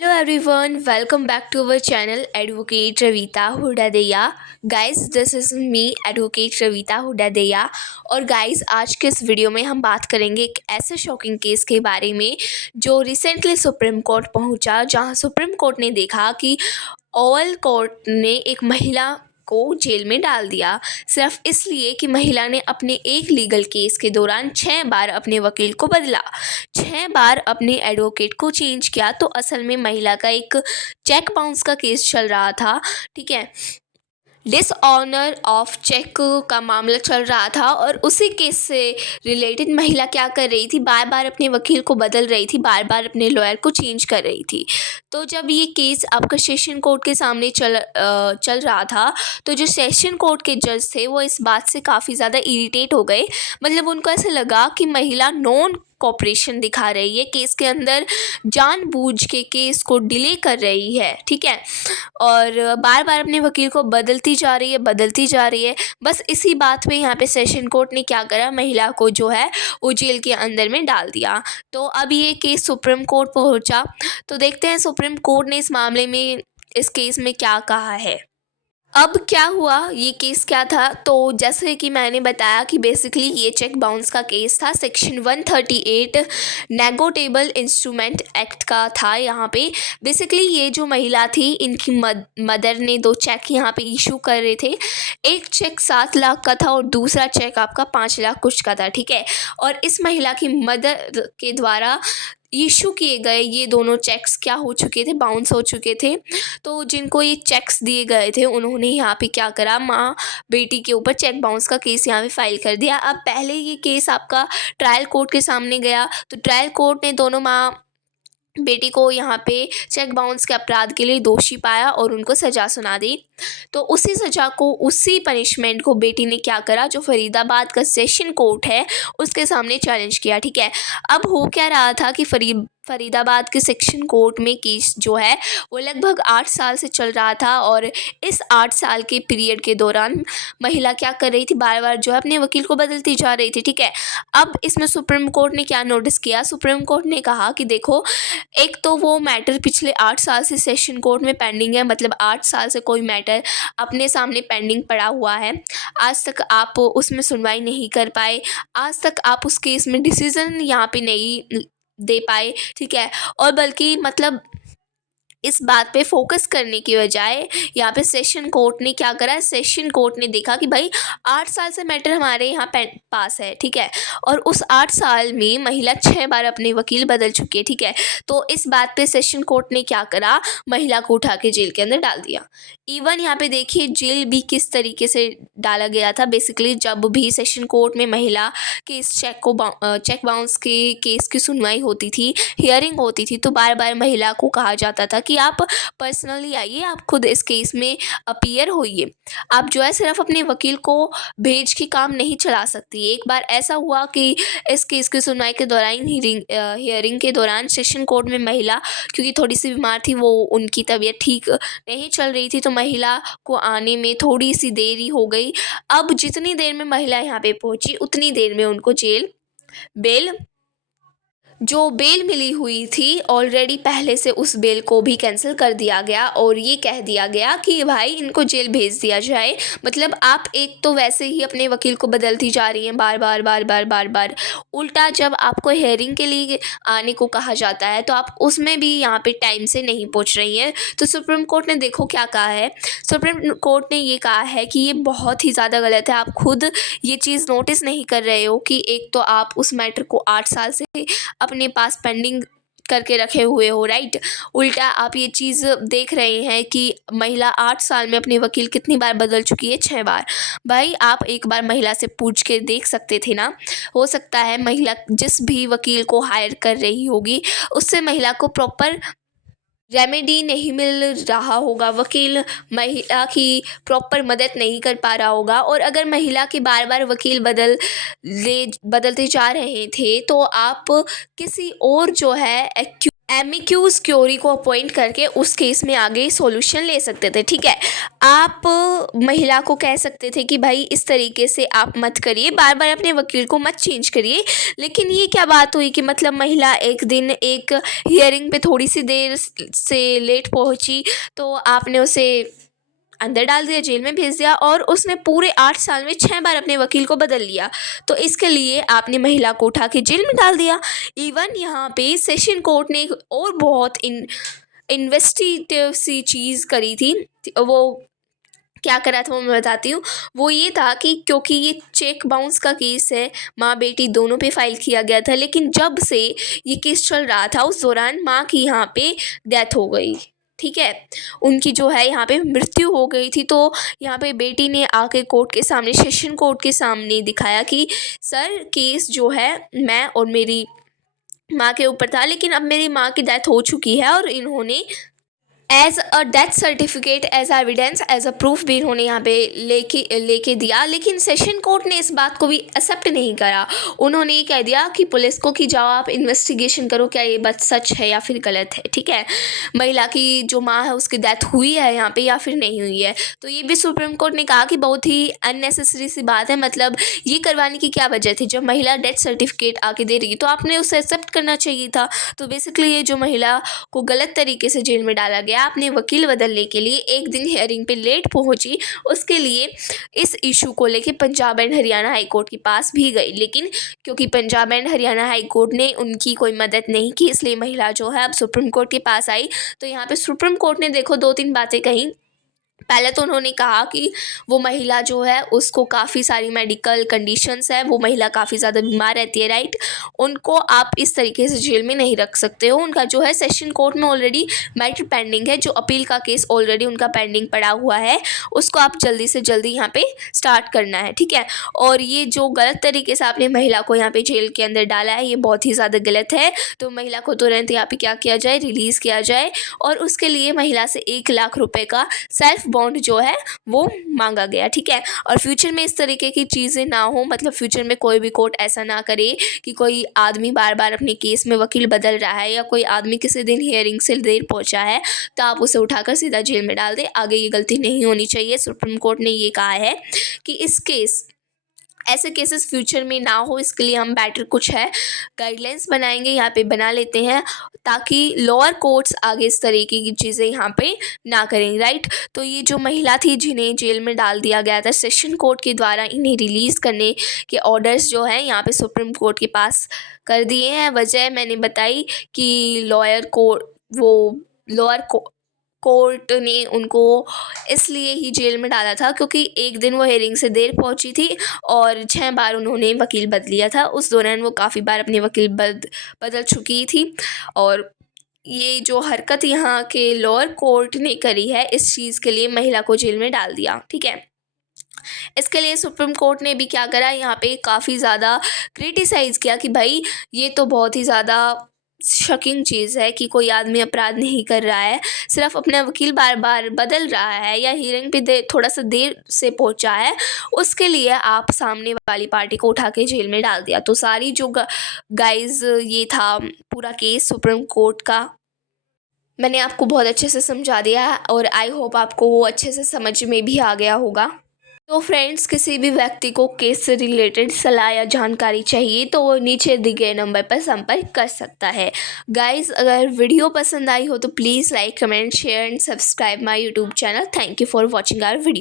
Hello everyone, welcome back to our channel Advocate Ravita Hudadeya. Guys, this is me Advocate Ravita Hudadeya और guys आज के इस video में हम बात करेंगे एक ऐसे शॉकिंग केस के बारे में जो रिसेंटली सुप्रीम कोर्ट पहुंचा, जहां सुप्रीम कोर्ट ने देखा कि ओवल कोर्ट ने एक महिला को जेल में डाल दिया सिर्फ इसलिए कि महिला ने अपने एक लीगल केस के दौरान 6 बार अपने वकील को बदला, 6 बार अपने एडवोकेट को चेंज किया। तो असल में महिला का एक चेक बाउंस का केस चल रहा था, ठीक है, डिसऑनर ऑफ चेक का मामला चल रहा था और उसी केस से रिलेटेड महिला क्या कर रही थी, बार बार अपने वकील को बदल रही थी, बार बार अपने लॉयर को चेंज कर रही थी। तो जब ये केस आपका सेशन कोर्ट के सामने चल रहा था, तो जो सेशन कोर्ट के जज थे वो इस बात से काफ़ी ज़्यादा इरिटेट हो गए। मतलब उनको ऐसा लगा कि महिला नॉन कॉपरेशन दिखा रही है, केस के अंदर जानबूझ के केस को डिले कर रही है, ठीक है, और बार बार अपने वकील को बदलती जा रही है। बस इसी बात में यहाँ पे सेशन कोर्ट ने क्या करा, महिला को जो है वो जेल के अंदर में डाल दिया। तो अब ये केस सुप्रीम कोर्ट पहुंचा, तो देखते हैं सुप्रीम कोर्ट ने इस मामले में, इस केस में क्या कहा है। अब क्या हुआ, ये केस क्या था, तो जैसे कि मैंने बताया कि बेसिकली ये चेक बाउंस का केस था, सेक्शन 138 नेगोटेबल इंस्ट्रूमेंट एक्ट का था। यहाँ पे बेसिकली ये जो महिला थी, इनकी मदर ने 2 चेक यहाँ पे इशू कर रहे थे। एक चेक 7 लाख का था और दूसरा चेक आपका 5 लाख कुछ का था, ठीक है। और इस महिला की मदर के द्वारा इशू किए गए ये दोनों चेक्स क्या हो चुके थे, बाउंस हो चुके थे। तो जिनको ये चेक्स दिए गए थे उन्होंने यहाँ पे क्या करा, माँ बेटी के ऊपर चेक बाउंस का केस यहाँ पे फाइल कर दिया। अब पहले ये केस आपका ट्रायल कोर्ट के सामने गया, तो ट्रायल कोर्ट ने दोनों माँ बेटी को यहाँ पे चेक बाउंस के अपराध के लिए दोषी पाया और उनको सज़ा सुना दी। तो उसी सज़ा को, उसी पनिशमेंट को बेटी ने क्या करा, जो फरीदाबाद का सेशन कोर्ट है उसके सामने चैलेंज किया, ठीक है। अब हो क्या रहा था कि फरीदाबाद के सेक्शन कोर्ट में केस जो है वो लगभग 8 साल से चल रहा था और इस 8 साल के पीरियड के दौरान महिला क्या कर रही थी, बार बार जो है अपने वकील को बदलती जा रही थी, ठीक है। अब इसमें सुप्रीम कोर्ट ने क्या नोटिस किया, सुप्रीम कोर्ट ने कहा कि देखो, एक तो वो मैटर पिछले 8 साल से सेशन कोर्ट में पेंडिंग है, मतलब 8 साल से कोई मैटर अपने सामने पेंडिंग पड़ा हुआ है, आज तक आप उसमें सुनवाई नहीं कर पाए, आज तक आप उस केस में डिसीजन यहाँ पे नहीं दे पाए, ठीक है। और बल्कि मतलब इस बात पे फोकस करने की बजाय यहाँ पे सेशन कोर्ट ने क्या करा, सेशन कोर्ट ने देखा कि भाई 8 साल से मैटर हमारे यहाँ पास है, ठीक है, और उस 8 साल में महिला 6 बार अपने वकील बदल चुकी है, ठीक है। तो इस बात पे सेशन कोर्ट ने क्या करा, महिला को उठा के जेल के अंदर डाल दिया। इवन यहाँ पे देखिए जेल भी किस तरीके से डाला गया था। बेसिकली जब भी सेशन कोर्ट में महिला के इस चेक बाउंस के केस की सुनवाई होती थी, हियरिंग होती थी, तो बार बार महिला को कहा जाता था कि आप पर्सनली आइए, आप खुद इस केस में अपीयर होइए, आप जो है सिर्फ अपने वकील को भेज के काम नहीं चला सकती। एक बार ऐसा हुआ कि इस केस की सुनवाई के दौरान, हियरिंग के दौरान सेशन कोर्ट में महिला क्योंकि थोड़ी सी बीमार थी, वो उनकी तबीयत ठीक नहीं चल रही थी, तो महिला को आने में थोड़ी सी देरी हो गई। अब जितनी देर में महिला यहाँ पे पहुंची उतनी देर में उनको बेल मिली हुई थी ऑलरेडी पहले से, उस बेल को भी कैंसिल कर दिया गया और ये कह दिया गया कि भाई इनको जेल भेज दिया जाए। मतलब आप एक तो वैसे ही अपने वकील को बदलती जा रही हैं बार बार बार बार बार बार, उल्टा जब आपको हेयरिंग के लिए आने को कहा जाता है तो आप उसमें भी यहाँ पे टाइम से नहीं पहुँच रही हैं। तो सुप्रीम कोर्ट ने देखो क्या कहा है, सुप्रीम कोर्ट ने ये कहा है कि ये बहुत ही ज़्यादा गलत है। आप खुद ये चीज़ नोटिस नहीं कर रहे हो कि एक तो आप उस मैटर को 8 साल से अपने पास पेंडिंग करके रखे हुए हो, राइट। उल्टा आप ये चीज़ देख रहे हैं कि महिला 8 साल में अपने वकील कितनी बार बदल चुकी है, 6 बार। भाई आप एक बार महिला से पूछ के देख सकते थे ना, हो सकता है महिला जिस भी वकील को हायर कर रही होगी उससे महिला को प्रॉपर रेमेडी नहीं मिल रहा होगा, वकील महिला की प्रॉपर मदद नहीं कर पा रहा होगा। और अगर महिला के बार बार वकील बदलते जा रहे थे तो आप किसी और जो है एमिक्यूज क्यूरी को अपॉइंट करके उस केस में आगे सॉल्यूशन ले सकते थे। ठीक है, आप महिला को कह सकते थे कि भाई इस तरीके से आप मत करिए, बार बार अपने वकील को मत चेंज करिए। लेकिन ये क्या बात हुई कि मतलब महिला एक दिन एक हियरिंग पे थोड़ी सी देर से लेट पहुंची तो आपने उसे अंदर डाल दिया, जेल में भेज दिया, और उसने पूरे 8 साल में 6 बार अपने वकील को बदल लिया। तो इसके लिए आपने महिला को उठा के जेल में डाल दिया। इवन यहाँ पे सेशन कोर्ट ने एक और बहुत इन्वेस्टिगेटिव सी चीज़ करी थी। वो क्या करा था वो मैं बताती हूँ। वो ये था कि क्योंकि ये चेक बाउंस का केस है, माँ बेटी दोनों पे फाइल किया गया था, लेकिन जब से ये केस चल रहा था उस दौरान माँ की यहाँ पे डेथ हो गई। ठीक है, उनकी जो है यहाँ पे मृत्यु हो गई थी। तो यहाँ पे बेटी ने आके कोर्ट के सामने, सेशन कोर्ट के सामने दिखाया कि सर केस जो है मैं और मेरी माँ के ऊपर था, लेकिन अब मेरी माँ की डेथ हो चुकी है और इन्होंने as a death certificate, as evidence, as a proof भी इन्होंने यहाँ पे लेके दिया। लेकिन सेशन कोर्ट ने इस बात को भी एक्सेप्ट नहीं करा। उन्होंने ये कह दिया कि पुलिस को कि जाओ आप इन्वेस्टिगेशन करो, क्या ये बात सच है या फिर गलत है। ठीक है, महिला की जो माँ है उसकी डेथ हुई है यहाँ पे या फिर नहीं हुई है। तो ये भी सुप्रीम कोर्ट ने कहा कि बहुत ही अननेसेसरी सी बात है, मतलब ये करवाने की क्या वजह थी। जब महिला डेथ सर्टिफिकेट आके दे रही तो आपने उसे एक्सेप्ट करना चाहिए था। तो बेसिकली ये जो महिला को गलत तरीके से जेल में डाला गया, अपने वकील बदलने के लिए एक दिन हियरिंग पे लेट पहुंची, उसके लिए इस इशू को लेके Punjab and Haryana high court के पास भी गई। लेकिन क्योंकि Punjab and Haryana high court ने उनकी कोई मदद नहीं की, इसलिए महिला जो है अब सुप्रीम कोर्ट के पास आई। तो यहाँ पे सुप्रीम कोर्ट ने देखो 2-3 बातें कही। पहले तो उन्होंने कहा कि वो महिला जो है उसको काफ़ी सारी मेडिकल कंडीशंस है, वो महिला काफ़ी ज़्यादा बीमार रहती है, राइट। उनको आप इस तरीके से जेल में नहीं रख सकते हो। उनका जो है सेशन कोर्ट में ऑलरेडी मैटर पेंडिंग है, जो अपील का केस ऑलरेडी उनका पेंडिंग पड़ा हुआ है, उसको आप जल्दी से जल्दी यहाँ पे स्टार्ट करना है। ठीक है, और ये जो गलत तरीके से आपने महिला को यहाँ पे जेल के अंदर डाला है, ये बहुत ही ज़्यादा गलत है। तो महिला को तुरंत यहाँ पे क्या किया जाए, रिलीज़ किया जाए, और उसके लिए महिला से 1 लाख रुपए का सेल्फ बॉन्ड जो है वो मांगा गया। ठीक है, और फ्यूचर में इस तरीके की चीज़ें ना हो, मतलब फ्यूचर में कोई भी कोर्ट ऐसा ना करे कि कोई आदमी बार बार अपने केस में वकील बदल रहा है, या कोई आदमी किसी दिन हियरिंग से देर पहुंचा है तो आप उसे उठाकर सीधा जेल में डाल दें। आगे ये गलती नहीं होनी चाहिए। सुप्रीम कोर्ट ने ये कहा है कि ऐसे केसेस फ्यूचर में ना हो, इसके लिए हम बेटर कुछ है गाइडलाइंस बनाएंगे, यहाँ पे बना लेते हैं, ताकि लोअर कोर्ट्स आगे इस तरीके की चीज़ें यहाँ पे ना करें, राइट। तो ये जो महिला थी जिन्हें जेल में डाल दिया गया था सेशन कोर्ट के द्वारा, इन्हें रिलीज़ करने के ऑर्डर्स जो हैं यहाँ पे सुप्रीम कोर्ट के पास कर दिए हैं। वजह मैंने बताई कि लोअर कोर्ट ने उनको इसलिए ही जेल में डाला था क्योंकि एक दिन वो हियरिंग से देर पहुंची थी और 6 बार उन्होंने वकील बदल लिया था। उस दौरान वो काफ़ी बार अपने वकील बदल चुकी थी, और ये जो हरकत यहाँ के लोअर कोर्ट ने करी है, इस चीज़ के लिए महिला को जेल में डाल दिया। ठीक है, इसके लिए सुप्रीम कोर्ट ने भी क्या करा, यहाँ पे काफ़ी ज़्यादा क्रिटिसाइज़ किया कि भाई ये तो बहुत ही ज़्यादा शॉकिंग चीज़ है कि कोई आदमी अपराध नहीं कर रहा है, सिर्फ अपना वकील बार बार बदल रहा है या हियरिंग पे थोड़ा सा देर से पहुंचा है, उसके लिए आप सामने वाली पार्टी को उठा के जेल में डाल दिया। तो सारी जो गाइज ये था पूरा केस सुप्रीम कोर्ट का, मैंने आपको बहुत अच्छे से समझा दिया है और आई होप आपको वो अच्छे से समझ में भी आ गया होगा। तो फ्रेंड्स, किसी भी व्यक्ति को केस से रिलेटेड सलाह या जानकारी चाहिए तो वो नीचे दिए गए नंबर पर संपर्क कर सकता है। गाइस, अगर वीडियो पसंद आई हो तो please like, comment, share and subscribe my YouTube channel. Thank you for watching our video.